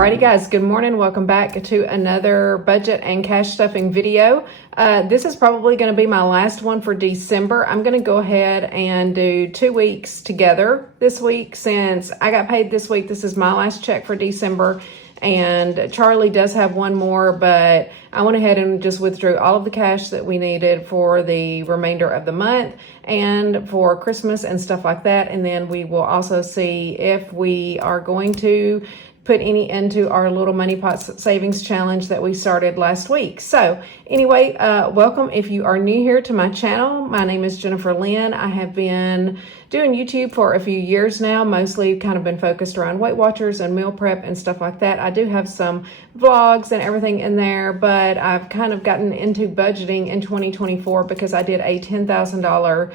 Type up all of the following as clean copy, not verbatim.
Alrighty guys, good morning. Welcome back to another budget and cash stuffing video. This is probably going to be my last one for December. I'm going to go ahead and do 2 weeks together this week. Since I got paid this week, this is my last check for December. And Charlie does have one more, but I went ahead and just withdrew all of the cash that we needed for the remainder of the month and for Christmas and stuff like that. And then we will also see if we are going to put any into our little money pot savings challenge that we started last week. So anyway, welcome if you are new here to my channel. My name is Jennifer Lynn. I have been doing YouTube for a few years now, mostly kind of been focused around Weight Watchers and meal prep and stuff like that. I do have some vlogs and everything in there, but I've kind of gotten into budgeting in 2024 because I did a $10,000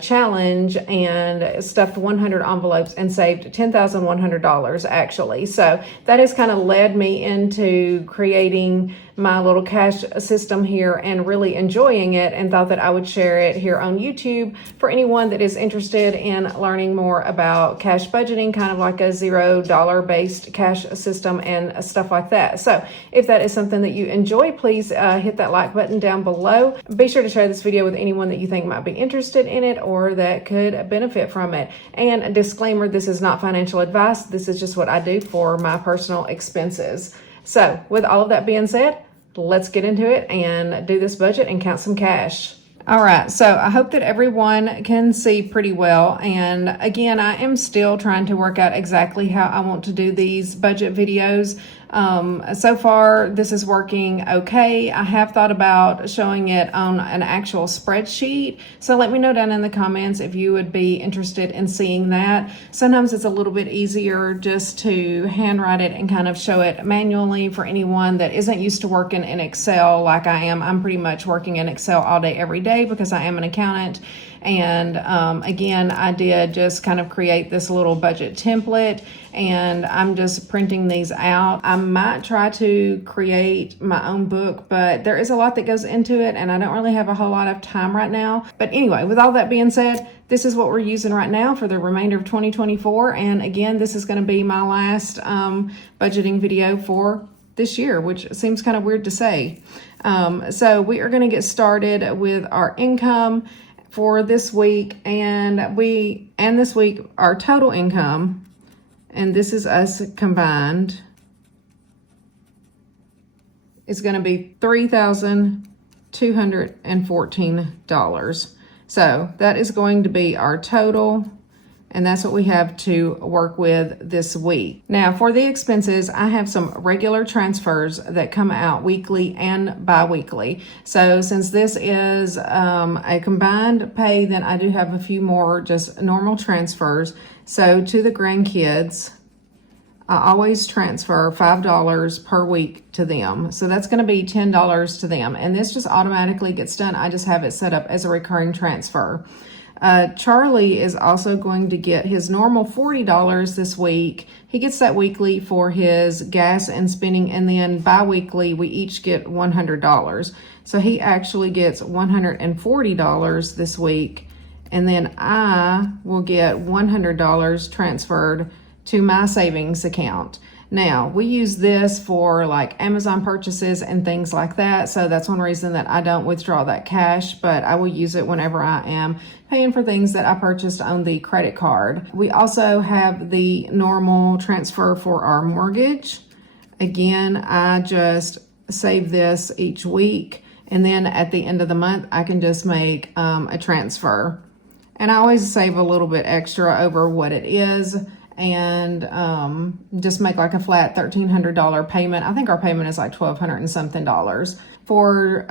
challenge and stuffed 100 envelopes and saved $10,100 actually. So that has kind of led me into creating my little cash system here and really enjoying it, and thought that I would share it here on YouTube for anyone that is interested in learning more about cash budgeting, kind of like a $0 based cash system and stuff like that. So if that is something that you enjoy, please hit that like button down below. Be sure to share this video with anyone that you think might be interested in it or that could benefit from it. And a disclaimer, this is not financial advice. This is just what I do for my personal expenses. So with all of that being said, let's get into it and do this budget and count some cash. All right, so I hope that everyone can see pretty well. And again, I am still trying to work out exactly how I want to do these budget videos. So far, this is working okay. I have thought about showing it on an actual spreadsheet. So let me know down in the comments if you would be interested in seeing that. Sometimes it's a little bit easier just to handwrite it and kind of show it manually for anyone that isn't used to working in Excel like I am. I'm pretty much working in Excel all day, every day because I am an accountant. And again, I did just kind of create this little budget template, and I'm just printing these out. I might try to create my own book, but there is a lot that goes into it, and I don't really have a whole lot of time right now. But anyway, with all that being said, this is what we're using right now for the remainder of 2024. And again, this is going to be my last budgeting video for this year, which seems kind of weird to say. So we are going to get started with our income for this week, and this week our total income, and this is us combined, is going to be $3,214. So that is going to be our total, and that's what we have to work with this week. Now for the expenses, I have some regular transfers that come out weekly and bi-weekly. So since this is a combined pay, then I do have a few more just normal transfers. So to the grandkids, I always transfer $5 per week to them. So that's going to be $10 to them. And this just automatically gets done. I just have it set up as a recurring transfer. Charlie is also going to get his normal $40 this week. He gets that weekly for his gas and spending, and then bi-weekly we each get $100. So he actually gets $140 this week, and then I will get $100 transferred to my savings account. Now, we use this for like Amazon purchases and things like that. So that's one reason that I don't withdraw that cash, but I will use it whenever I am paying for things that I purchased on the credit card. We also have the normal transfer for our mortgage. Again, I just save this each week, and then at the end of the month, I can just make a transfer. And I always save a little bit extra over what it is, and just make like a flat $1,300 payment. I think our payment is like $1,200 and something dollars. For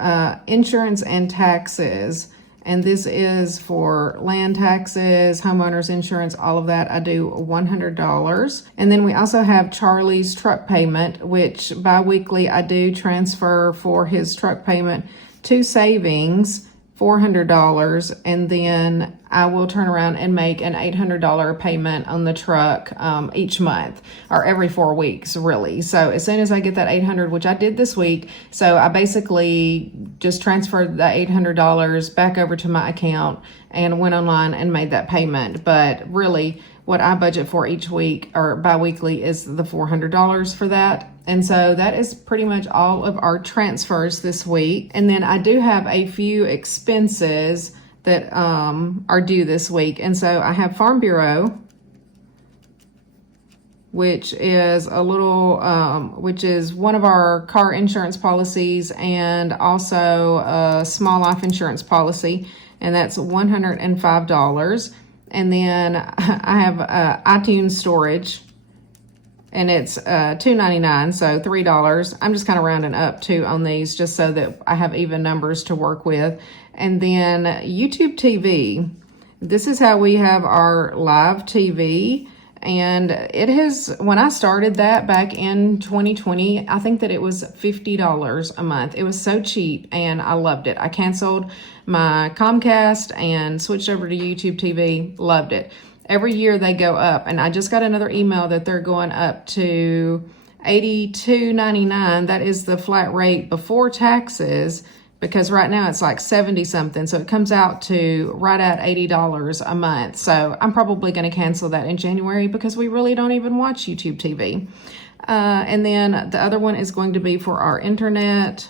insurance and taxes, and this is for land taxes, homeowners insurance, all of that, I do $100. And then we also have Charlie's truck payment, which bi-weekly I do transfer for his truck payment to savings, $400, and then I will turn around and make an $800 payment on the truck each month, or every 4 weeks really. So as soon as I get that $800, which I did this week, so I basically just transferred the $800 back over to my account and went online and made that payment. But really, what I budget for each week or bi-weekly is the $400 for that. And so that is pretty much all of our transfers this week. And then I do have a few expenses that are due this week. And so I have Farm Bureau, which is a little, which is one of our car insurance policies and also a small life insurance policy, and that's $105. And then I have iTunes storage, and it's $2.99, so $3. I'm just kind of rounding up too on these just so that I have even numbers to work with. And then YouTube TV. This is how we have our live TV. And it has, when I started that back in 2020, I think that it was $50 a month. It was so cheap and I loved it. I canceled my Comcast and switched over to YouTube TV. Loved it. Every year they go up, and I just got another email that they're going up to $82.99. That is the flat rate before taxes, because right now it's like 70 something. So it comes out to right at $80 a month. So I'm probably going to cancel that in January because we really don't even watch YouTube TV. And then the other one is going to be for our internet,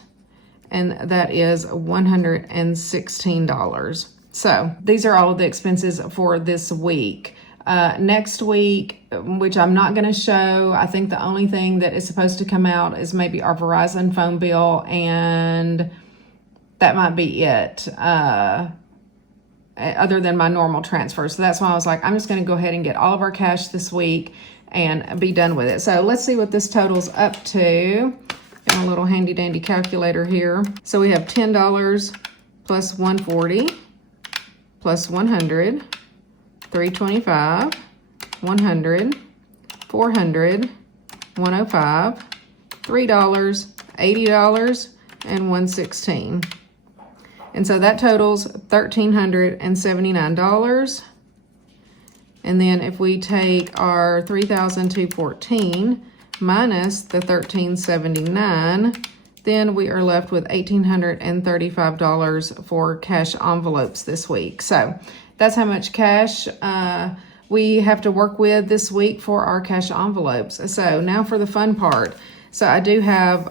and that is $116. So these are all of the expenses for this week. Next week, which I'm not going to show, I think the only thing that is supposed to come out is maybe our Verizon phone bill, and that might be it, other than my normal transfer. So that's why I was like, I'm just going to go ahead and get all of our cash this week and be done with it. So let's see what this totals up to. Got a little handy dandy calculator here. So we have $10 plus $140 plus $100, $325, $100, $400, $105, $3, $80, and $116. And so that totals $1,379. And then if we take our $3,214 minus the $1,379, then we are left with $1,835 for cash envelopes this week. So that's how much cash we have to work with this week for our cash envelopes. So now for the fun part. So I do have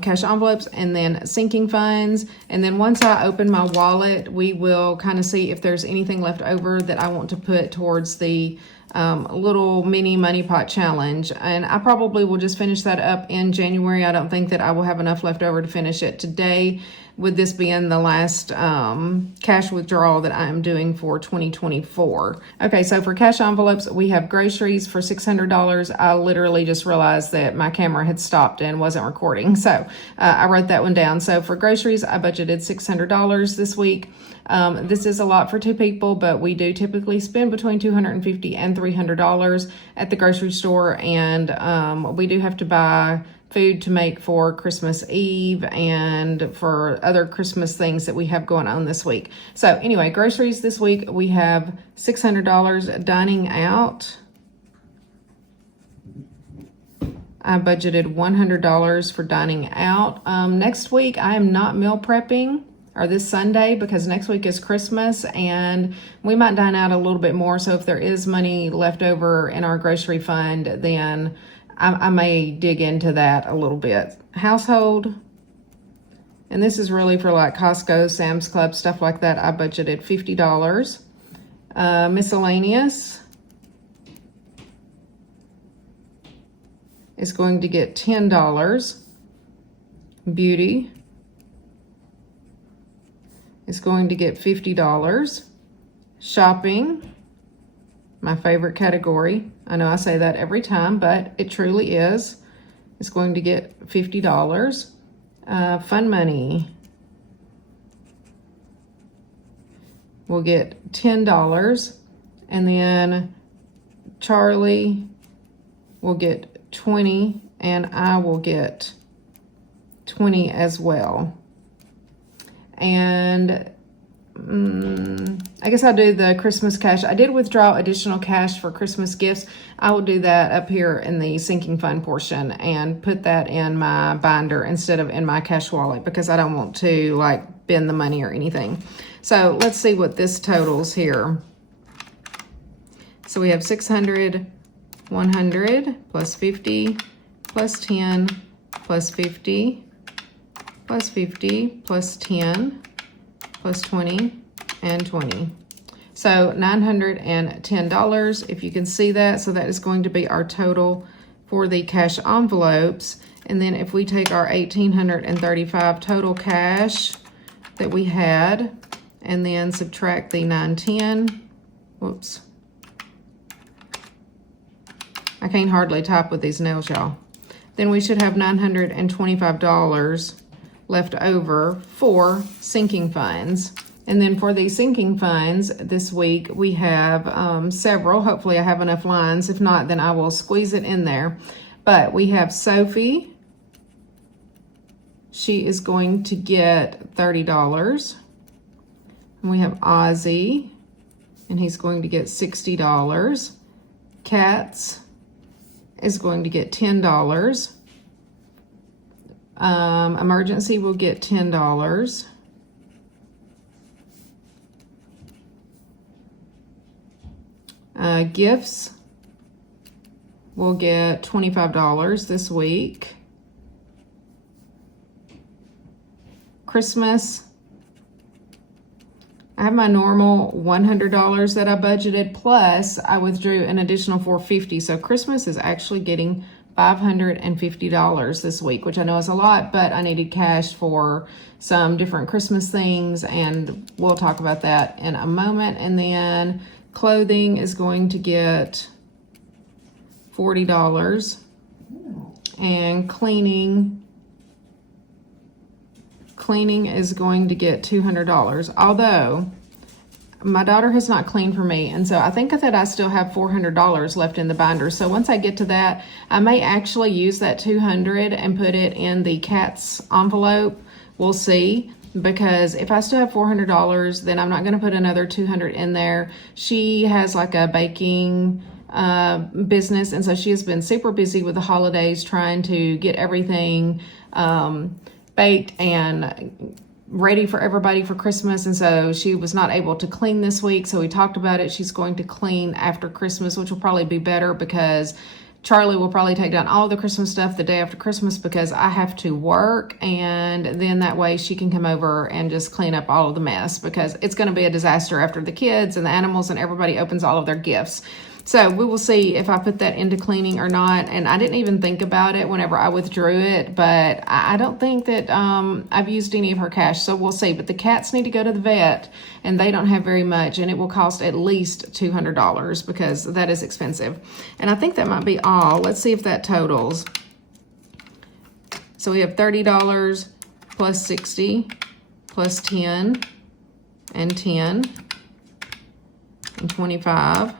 cash envelopes and then sinking funds. And then once I open my wallet, we will kind of see if there's anything left over that I want to put towards the little mini money pot challenge. And I probably will just finish that up in January. I don't think that I will have enough left over to finish it today, with this being the last cash withdrawal that I'm doing for 2024. Okay, so for cash envelopes, we have groceries for $600. I literally just realized that my camera had stopped and wasn't recording, so I wrote that one down. So for groceries, I budgeted $600 this week. This is a lot for two people, but we do typically spend between $250 and $300 at the grocery store, and we do have to buy food to make for Christmas Eve and for other Christmas things that we have going on this week. So anyway, groceries this week, we have $600 dining out. I budgeted $100 for dining out. Next week, I am not meal prepping, or this Sunday, because next week is Christmas and we might dine out a little bit more. So if there is money left over in our grocery fund, then I may dig into that a little bit. Household, and this is really for like Costco, Sam's Club, stuff like that. I budgeted $50. Miscellaneous is going to get $10. Beauty is going to get $50. Shopping, my favorite category. I know I say that every time, but it truly is. It's going to get $50. Fun money will get $10. And then Charlie will get $20, and I will get $20 as well. And I guess I'll do the Christmas cash. I did withdraw additional cash for Christmas gifts. I will do that up here in the sinking fund portion and put that in my binder instead of in my cash wallet, because I don't want to like bend the money or anything. So let's see what this totals here. So we have 600, 100, plus 50, plus 10, plus 50, plus 50, plus 10, plus 20, and 20. So $910, if you can see that. So that is going to be our total for the cash envelopes. And then if we take our $1,835 total cash that we had, and then subtract the 910, whoops. I can't hardly type with these nails, y'all. Then we should have $925 left over for sinking funds. And then for the sinking funds this week, we have several. Hopefully I have enough lines. If not, then I will squeeze it in there. But we have Sophie. She is going to get $30. And we have Ozzy, and he's going to get $60. Katz is going to get $10. Emergency will get $10. Gifts will get $25 this week. Christmas, I have my normal $100 that I budgeted, plus I withdrew an additional $450. So Christmas is actually getting $550 this week, which I know is a lot, but I needed cash for some different Christmas things, and we'll talk about that in a moment. And then clothing is going to get $40, and cleaning is going to get $200. Although my daughter has not cleaned for me, and so I think that I still have $400 left in the binder. So once I get to that, I may actually use that $200 and put it in the cat's envelope. We'll see. Because if I still have $400, then I'm not going to put another $200 in there. She has like a baking business, and so she has been super busy with the holidays trying to get everything baked and ready for everybody for Christmas, and so she was not able to clean this week. So we talked about it. She's going to clean after Christmas, which will probably be better because Charlie will probably take down all the Christmas stuff the day after Christmas because I have to work, and then that way she can come over and just clean up all of the mess, because it's going to be a disaster after the kids and the animals and everybody opens all of their gifts. So we will see if I put that into cleaning or not. And I didn't even think about it whenever I withdrew it, but I don't think that I've used any of her cash. So we'll see. But the cats need to go to the vet, and they don't have very much, and it will cost at least $200 because that is expensive. And I think that might be all. Let's see if that totals. So we have $30 plus 60 plus 10 and 10 and 25.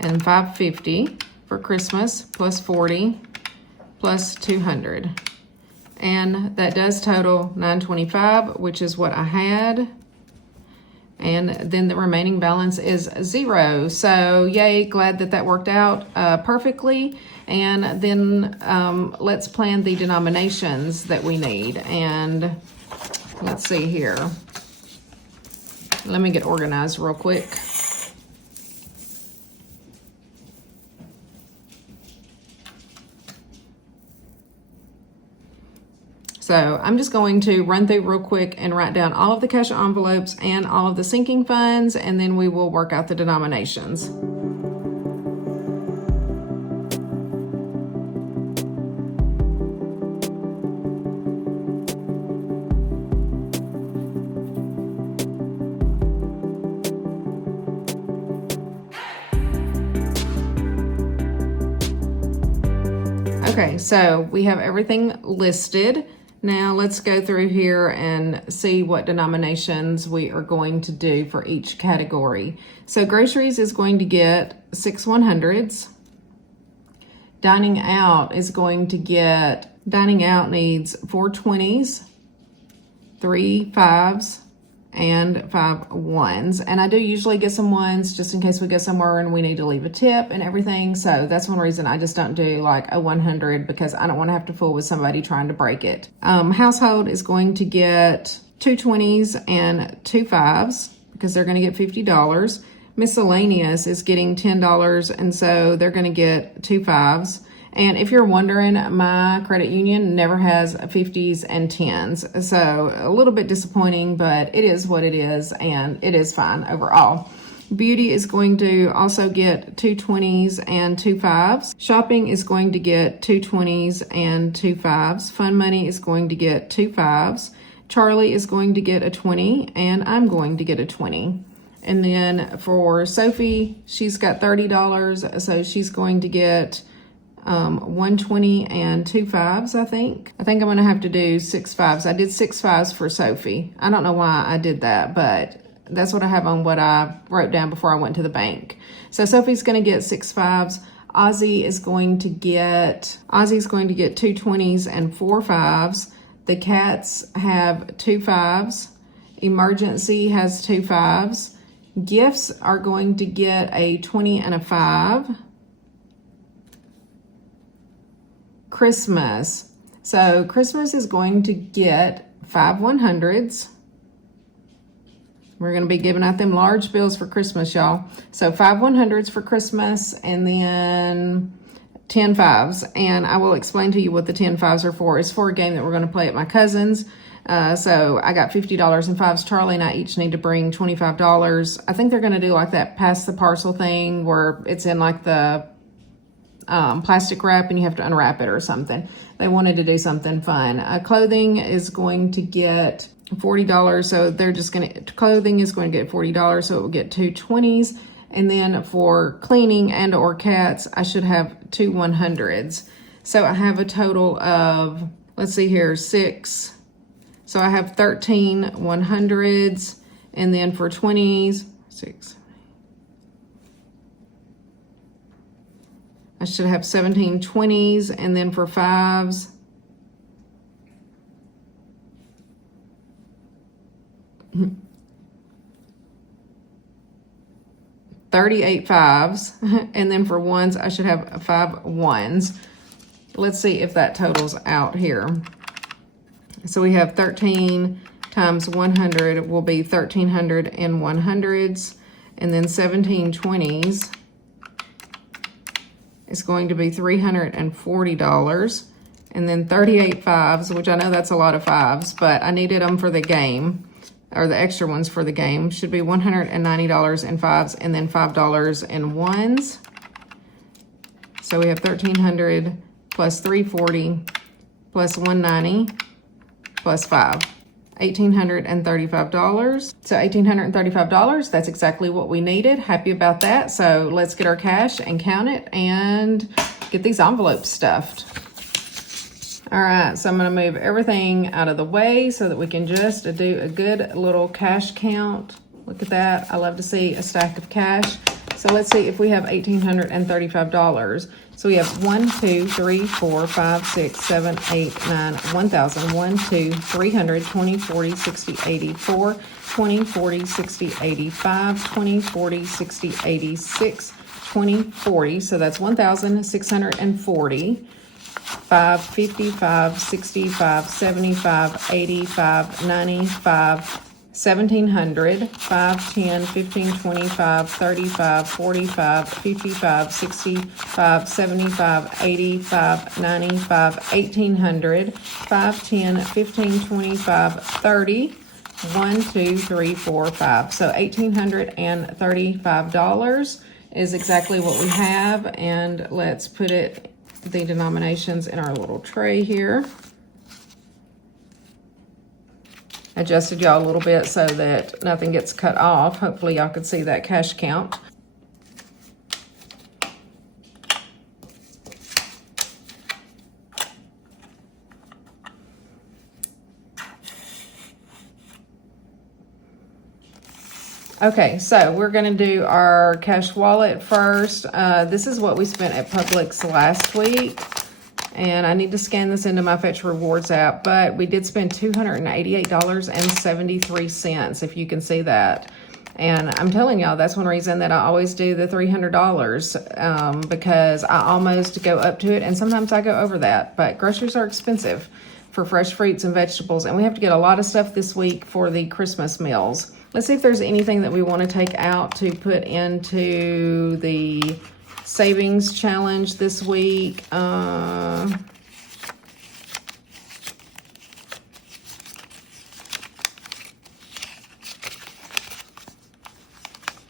And $550 for Christmas, plus 40, plus 200. And that does total $925, which is what I had. And then the remaining balance is $0. So yay, glad that that worked out perfectly. And then let's plan the denominations that we need. And let's see here. Let me get organized real quick. So I'm just going to run through real quick and write down all of the cash envelopes and all of the sinking funds, and then we will work out the denominations. Okay, so we have everything listed. Now let's go through here and see what denominations we are going to do for each category. So groceries is going to get 6 100s. Dining out is going to get, dining out needs 4 20s, 3 5s, and 5 1s. And I do usually get some 1s just in case we go somewhere and we need to leave a tip and everything. So that's one reason I just don't do like a 100, because I don't want to have to fool with somebody trying to break it. Household is going to get 2 20s and 2 5s because they're going to get $50. Miscellaneous is getting $10, and so they're going to get 2 5s. And if you're wondering, my credit union never has 50s and 10s. So a little bit disappointing, but it is what it is, and it is fine overall. Beauty is going to also get 2 20s and 2 5s. Shopping is going to get 2 20s and 2 5s. Fun Money is going to get 2 5s. Charlie is going to get a 20, and I'm going to get a 20. And then for Sophie, she's got $30, so she's going to get 120 and 2 5s, I think. I think I'm going to have to do 6 5s. I did 6 5s for Sophie. I don't know why I did that, but that's what I have on what I wrote down before I went to the bank. So Sophie's going to get 6 5s. Ozzy's going to get 2 20s and 4 5s. The cats have 2 5s. Emergency has 2 5s. Gifts are going to get a 20 and a 5. Christmas. So Christmas is going to get 5 100s. We're going to be giving out them large bills for Christmas, y'all. So 5 100s for Christmas, and then 10 5s. And I will explain to you what the 10 5s are for. It's for a game that we're going to play at my cousin's. So I got $50 in 5s. Charlie and I each need to bring $25. I think they're going to do like that pass the parcel thing where it's in like the plastic wrap and you have to unwrap it or something. They wanted to do something fun. Clothing is going to get $40, so they're just clothing is going to get $40, so it will get 2 20s. And then for cleaning and or cats, I should have 2 100s. So I have a total of, let's see here, 6. So I have 13 100s, and then for 20s, 6. I should have 17 20s, and then for 5s, $38 5s, and then for 1s, I should have 5 1s. Let's see if that totals out here. So we have 13 times 100 will be 1,300 in 100s, and then 17 20s is going to be $340, and then 38 5s, which I know that's a lot of 5s, but I needed them for the game, or the extra ones for the game, should be $190 in 5s, and then $5 in 1s. So we have 1,300 plus 340 plus 190 plus 5. $1,835. So $1,835, that's exactly what we needed. Happy about that. So let's get our cash and count it and get these envelopes stuffed. All right, so I'm gonna move everything out of the way so that we can just do a good little cash count. Look at that, I love to see a stack of cash. So let's see if we have $1,835. So we have 1, 2, 3, 4, 5, 6, 7, 8, 9, 1,000, 1, 2, 300, 20, 40, 60, 80, 4, 20, 40, 60, 85, 20, 40, 60, 86, 20, 40. So that's 1,640. 5, 55, 65, 75, 85, 95, 1,700, 5, 10, 15, 25, 35, 45, 55, 65, 75, 85, 95, 1,800, 5, 10, 15, 25, 30, 1, 2, 3, 4, 5. So $1,835 is exactly what we have. And let's put the denominations in our little tray here. Adjusted y'all a little bit so that nothing gets cut off. Hopefully y'all could see that cash count. Okay, so we're gonna do our cash wallet first. This is what we spent at Publix last week. And I need to scan this into my Fetch Rewards app, but we did spend $288.73, if you can see that. And I'm telling y'all, that's one reason that I always do the $300, because I almost go up to it, and sometimes I go over that. But groceries are expensive for fresh fruits and vegetables, and we have to get a lot of stuff this week for the Christmas meals. Let's see if there's anything that we want to take out to put into the savings challenge this week.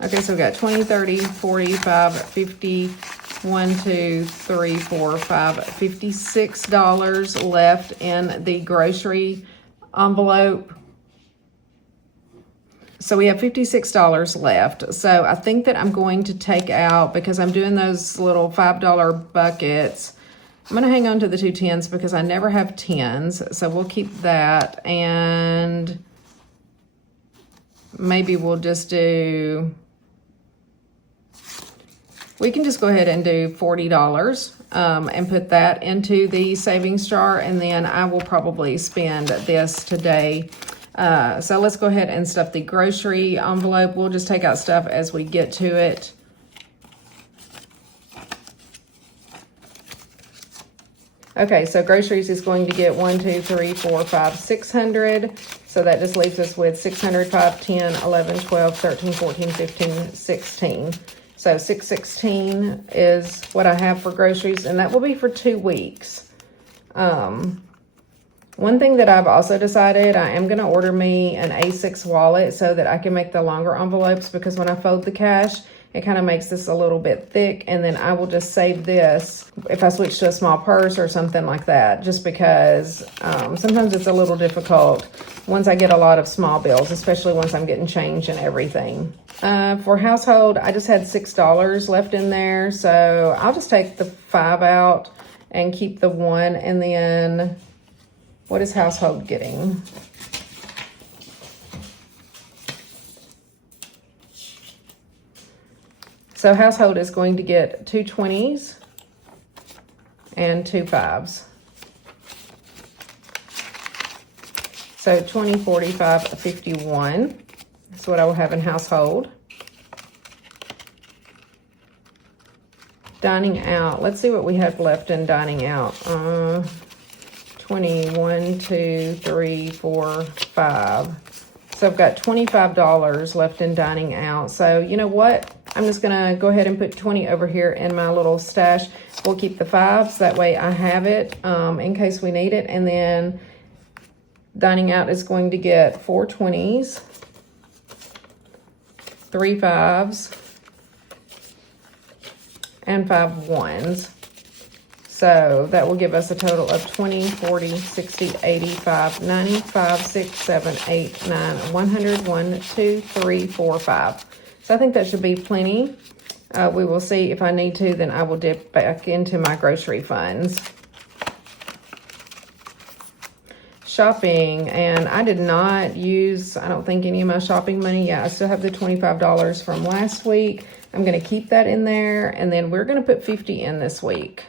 Okay, so we got 20, 30, 45, 50, 1, 2, 3, 4, 5, $56 left in the grocery envelope. So we have $56 left. So I think that I'm going to take out, because I'm doing those little $5 buckets, I'm going to hang on to the 2 10s because I never have 10s. So we'll keep that. And maybe we'll just do, we can just go ahead and do $40 and put that into the savings jar. And then I will probably spend this today. So let's go ahead and stuff the grocery envelope. We'll just take out stuff as we get to it. Okay, so groceries is going to get 1, 2, 3, 4, 5, 600. So that just leaves us with 600, 5, 10, 11, 12, 13, 14, 15, 16. So 616 is what I have for groceries, and that will be for 2 weeks. One thing that I've also decided, I am going to order me an A6 wallet so that I can make the longer envelopes, because when I fold the cash, it kind of makes this a little bit thick, and then I will just save this if I switch to a small purse or something like that, just because sometimes it's a little difficult once I get a lot of small bills, especially once I'm getting change and everything. For household, I just had $6 left in there, so I'll just take the 5 out and keep the 1, and then what is household getting? So household is going to get 2 20s and 2 5s. So 20, 45, 51. That's what I will have in household. Dining out. Let's see what we have left in dining out. 21, 2, 3, 4, 5. So I've got $25 left in dining out. So you know what? I'm just going to go ahead and put 20 over here in my little stash. We'll keep the 5s. That way I have it in case we need it. And then dining out is going to get 4 20s, 3 5s, and 5 1s. So that will give us a total of 20, 40, 60, 85, 95, 6, 7, 8, 9, 100, 1, 2, 3, 4, 5. So I think that should be plenty. We will see if I need to, then I will dip back into my grocery funds. Shopping, and I did not use, I don't think, any of my shopping money. Yeah, I still have the $25 from last week. I'm going to keep that in there, and then we're going to put 50 in this week.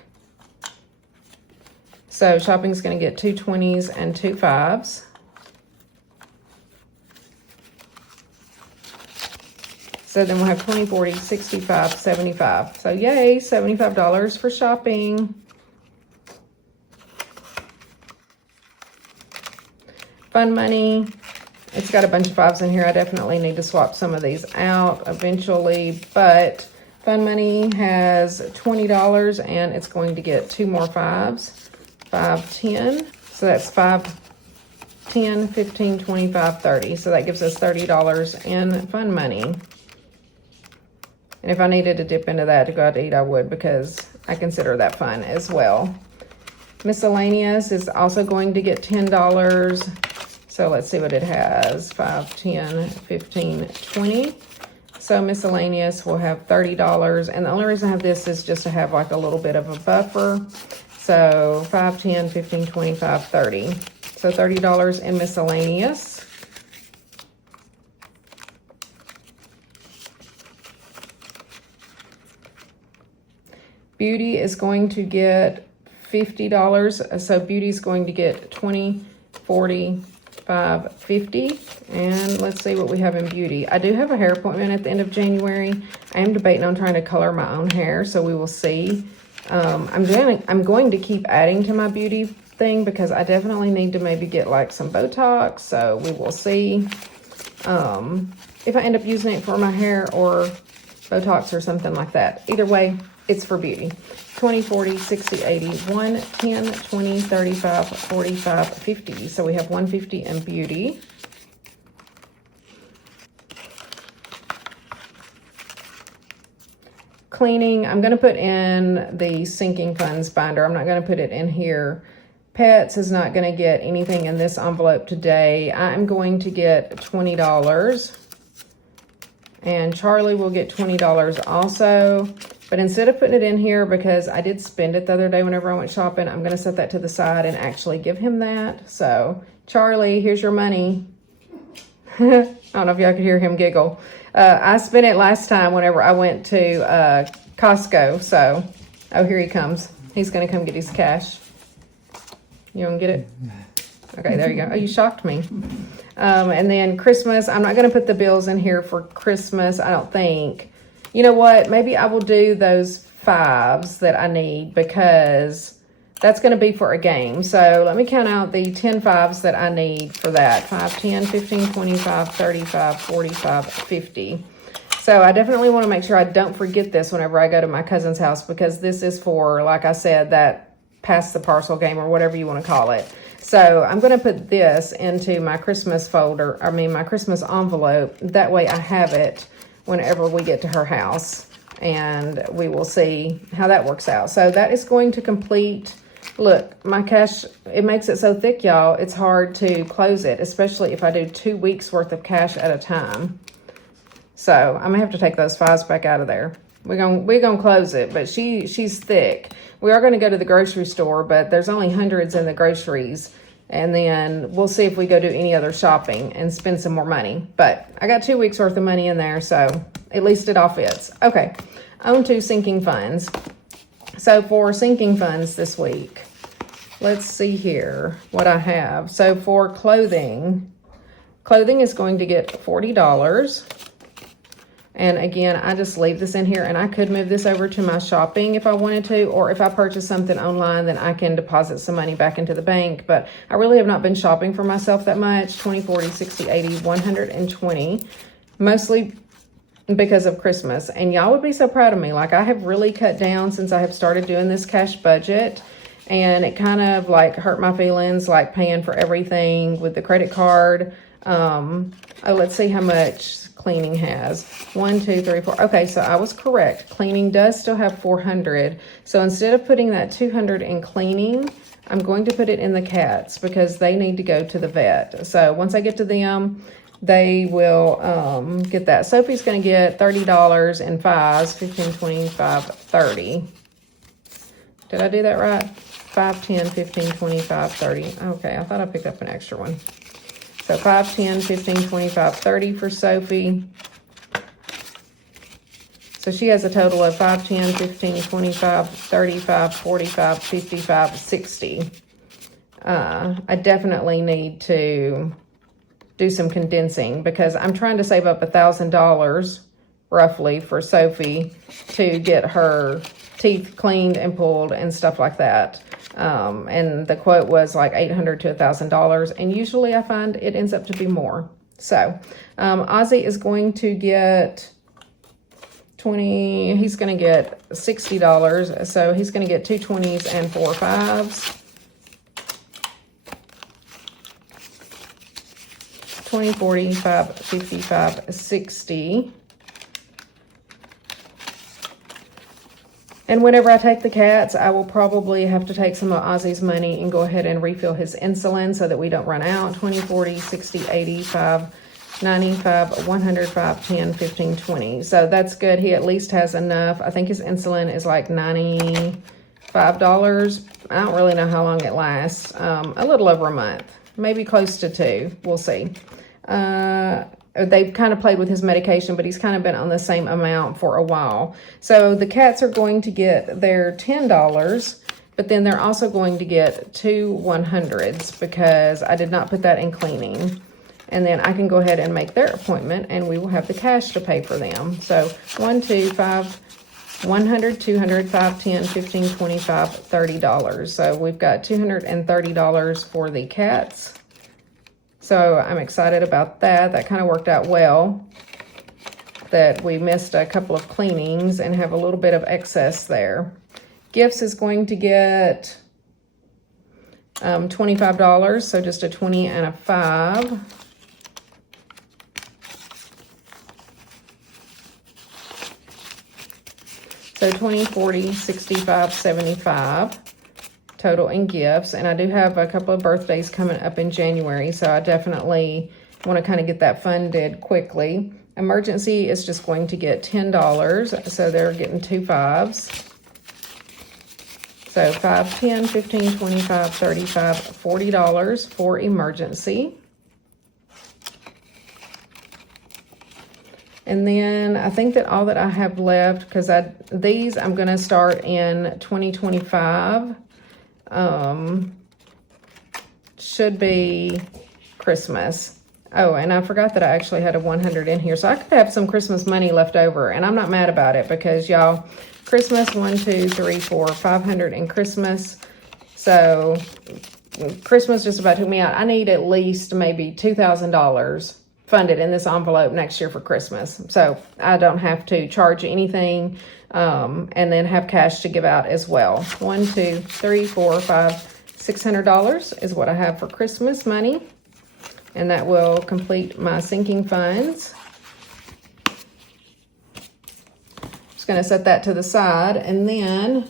So shopping is going to get 2 20s and 2 5s. So then we'll have 20, 40, 65, 75. So yay, $75 for shopping. Fun money. It's got a bunch of 5s in here. I definitely need to swap some of these out eventually, but fun money has $20 and it's going to get 2 more 5s. 5, 10. So that's 5, 10, 15, 25, 30. So that gives us $30 in fun money. And if I needed to dip into that to go out to eat, I would, because I consider that fun as well. Miscellaneous is also going to get $10. So let's see what it has. 5, 10, 15, 20. So miscellaneous will have $30. And the only reason I have this is just to have like a little bit of a buffer. So 5, 10, 15, 25, 30. So $30 in miscellaneous. Beauty is going to get $50. So beauty is going to get 20, 40, 5, 50. And let's see what we have in beauty. I do have a hair appointment at the end of January. I am debating on trying to color my own hair, so we will see. I'm going to keep adding to my beauty thing because I definitely need to maybe get like some Botox, so we will see. if I end up using it for my hair or Botox or something like that. Either way, it's for beauty. 20, 40, 60, 80, 1, 10, 20, 35, 45, 50. So we have 150 in beauty. Cleaning, I'm going to put in the sinking funds binder. I'm not going to put it in here. Pets is not going to get anything in this envelope today. I'm going to get $20. And Charlie will get $20 also. But instead of putting it in here, because I did spend it the other day whenever I went shopping, I'm going to set that to the side and actually give him that. So, Charlie, here's your money. I don't know if y'all could hear him giggle. I spent it last time whenever I went to Costco. So, oh, here he comes. He's going to come get his cash. You want to get it? Okay, there you go. Oh, you shocked me. And then Christmas. I'm not going to put the bills in here for Christmas, I don't think. You know what? Maybe I will do those 5s that I need because that's going to be for a game. So let me count out the 10 5s that I need for that. 5, 10, 15, 25, 35, 45, 50. So I definitely want to make sure I don't forget this whenever I go to my cousin's house, because this is for, like I said, that pass the parcel game or whatever you want to call it. So I'm going to put this into my Christmas folder, my Christmas envelope. That way I have it whenever we get to her house, and we will see how that works out. So that is going to complete. Look, my cash, it makes it so thick, y'all. It's hard to close it, especially if I do 2 weeks worth of cash at a time. So I'm gonna have to take those 5s back out of there. We're gonna close it, but she's thick. We are gonna go to the grocery store, but there's only hundreds in the groceries. And then we'll see if we go do any other shopping and spend some more money. But I got 2 weeks worth of money in there, so at least it all fits. Okay, on to sinking funds. So for sinking funds this week, let's see here what I have. So for clothing is going to get $40. And again, I just leave this in here, and I could move this over to my shopping if I wanted to, or if I purchase something online, then I can deposit some money back into the bank. But I really have not been shopping for myself that much. 20, 40, 60, 80, 120, mostly because of Christmas. And y'all would be so proud of me. Like, I have really cut down since I have started doing this cash budget, and it kind of like hurt my feelings, like paying for everything with the credit card. Oh, let's see how much cleaning has. 1, 2, 3, 4. Okay, so I was correct. Cleaning does still have 400. So instead of putting that 200 in cleaning, I'm going to put it in the cats because they need to go to the vet. So once I get to them, they will get that. Sophie's going to get $30 in 5s, 15, 25, 30. Did I do that right? 5, 10, 15, 25, 30. Okay, I thought I picked up an extra one. So 5, 10, 15, 25, 30 for Sophie. So she has a total of 5, 10, 15, 25, 35, 45, 55, 60. I definitely need to do some condensing because I'm trying to save up $1,000 roughly for Sophie to get her teeth cleaned and pulled and stuff like that. And the quote was like $800 to $1,000, and usually I find it ends up to be more. So Ozzy is going to get he's going to get $60, so he's going to get 2 20s and 4 5s. 20, 45, 55, 60. And whenever I take the cats, I will probably have to take some of Ozzy's money and go ahead and refill his insulin so that we don't run out. 20, 40, 60, 85, 95, 105, 10, 15, 20. So that's good. He at least has enough. I think his insulin is like $95. I don't really know how long it lasts. A little over a month, maybe close to 2. We'll see. They've kind of played with his medication, but he's kind of been on the same amount for a while. So the cats are going to get their $10, but then they're also going to get 2 100s because I did not put that in cleaning. And then I can go ahead and make their appointment, and we will have the cash to pay for them. So 1, 2, 5, 100, 200, 5, 10, 15, 25, $30. So we've got $230 for the cats. So I'm excited about that. That kind of worked out well, that we missed a couple of cleanings and have a little bit of excess there. Gifts is going to get $25, so just a 20 and a 5. So 20, 40, 65, 75 total in gifts. And I do have a couple of birthdays coming up in January, so I definitely want to kind of get that funded quickly. Emergency is just going to get $10, so they're getting 2 5s. So 5, 10, 15, 25, 35, $40 for emergency. And then I think that all that I have left, because these I'm going to start in 2025, should be Christmas. Oh, and I forgot that I actually had a 100 in here. So I could have some Christmas money left over, and I'm not mad about it because, y'all, Christmas, 1, 2, 3, 4, 500 in Christmas. So Christmas just about took me out. I need at least maybe $2,000 funded in this envelope next year for Christmas. So I don't have to charge anything, and then have cash to give out as well. 1, 2, 3, 4, 5, $600 is what I have for Christmas money. And that will complete my sinking funds. Just going to set that to the side. And then,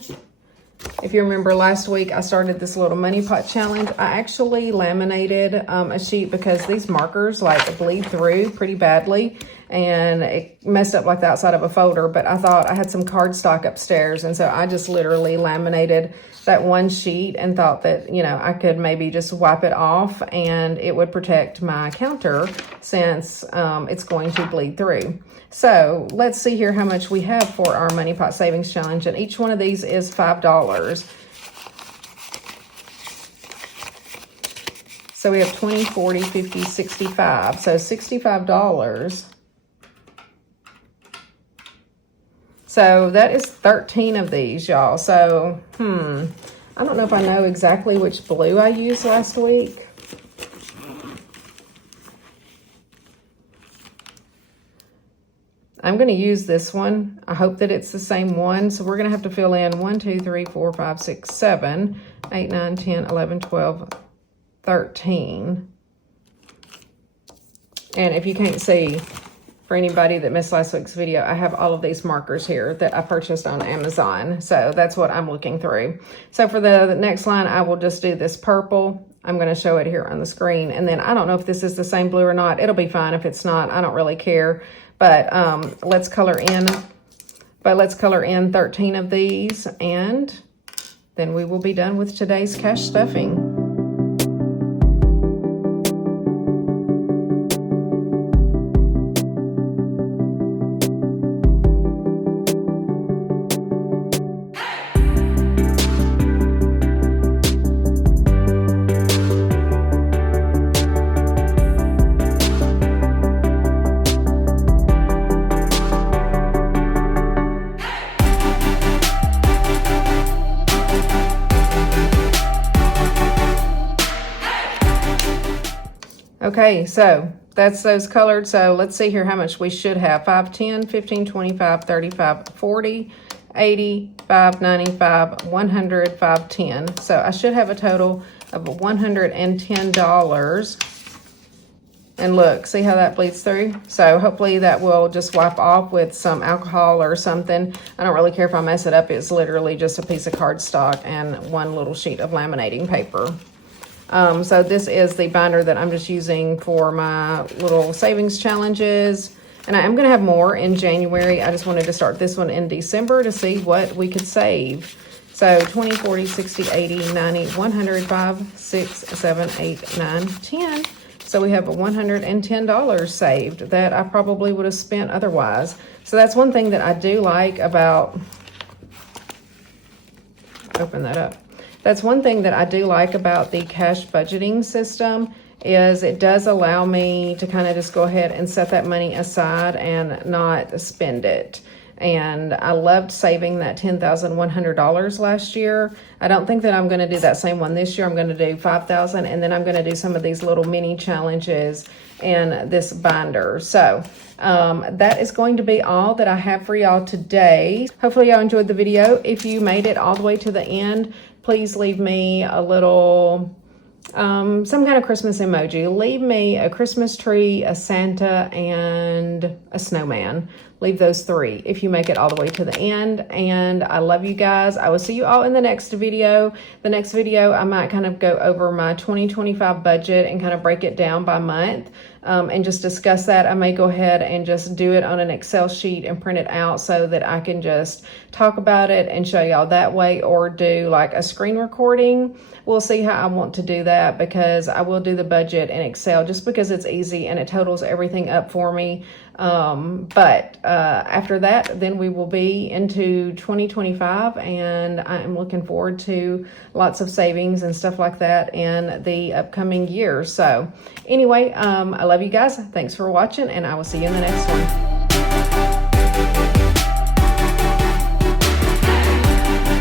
if you remember last week, I started this little money pot challenge. I actually laminated a sheet because these markers like bleed through pretty badly. And it messed up like the outside of a folder. But I thought I had some cardstock upstairs. And so I just literally laminated that one sheet and thought that, you know, I could maybe just wipe it off and it would protect my counter since it's going to bleed through. So let's see here how much we have for our Money Pot Savings Challenge. And each one of these is $5. So we have 20, 40, 50, 65. So $65. So that is 13 of these, y'all. So, I don't know if I know exactly which blue I used last week. I'm going to use this one. I hope that it's the same one. So we're going to have to fill in 1, 2, 3, 4, 5, 6, 7, 8, 9, 10, 11, 12, 13. And if you can't see, for anybody that missed last week's video, I have all of these markers here that I purchased on Amazon. So that's what I'm looking through. So for the next line, I will just do this purple. I'm going to show it here on the screen. And then I don't know if this is the same blue or not. It'll be fine if it's not. I don't really care. But let's color in 13 of these. And then we will be done with today's cash stuffing. Okay, so that's those colored. So let's see here how much we should have. 5, 10, 15, 25, 35, 40, 80, 5, 95, 100, 5, 10. So I should have a total of $110. And look, see how that bleeds through? So hopefully that will just wipe off with some alcohol or something. I don't really care if I mess it up. It's literally just a piece of cardstock and one little sheet of laminating paper. So this is the binder that I'm just using for my little savings challenges. And I am going to have more in January. I just wanted to start this one in December to see what we could save. So 20, 40, 60, 80, 90, 100, 5, 6, 7, 8, 9, 10. So we have $110 saved that I probably would have spent otherwise. So that's one thing that I do like about, open that up. That's one thing that I do like about the cash budgeting system is it does allow me to kind of just go ahead and set that money aside and not spend it. And I loved saving that $10,100 last year. I don't think that I'm going to do that same one this year. I'm going to do $5,000, and then I'm going to do some of these little mini challenges in this binder. So that is going to be all that I have for y'all today. Hopefully y'all enjoyed the video. If you made it all the way to the end, please leave me a little some kind of Christmas emoji. Leave me a Christmas tree, a Santa, and a snowman. Leave those 3 if you make it all the way to the end. And I love you guys. I will see you all in the next video. The next video, I might kind of go over my 2025 budget and kind of break it down by month and just discuss that. I may go ahead and just do it on an Excel sheet and print it out so that I can just talk about it and show y'all that way, or do like a screen recording. We'll see how I want to do that, because I will do the budget in Excel just because it's easy and it totals everything up for me. But after that, then we will be into 2025, and I am looking forward to lots of savings and stuff like that in the upcoming year. So anyway, I love you guys. Thanks for watching, and I will see you in the next one.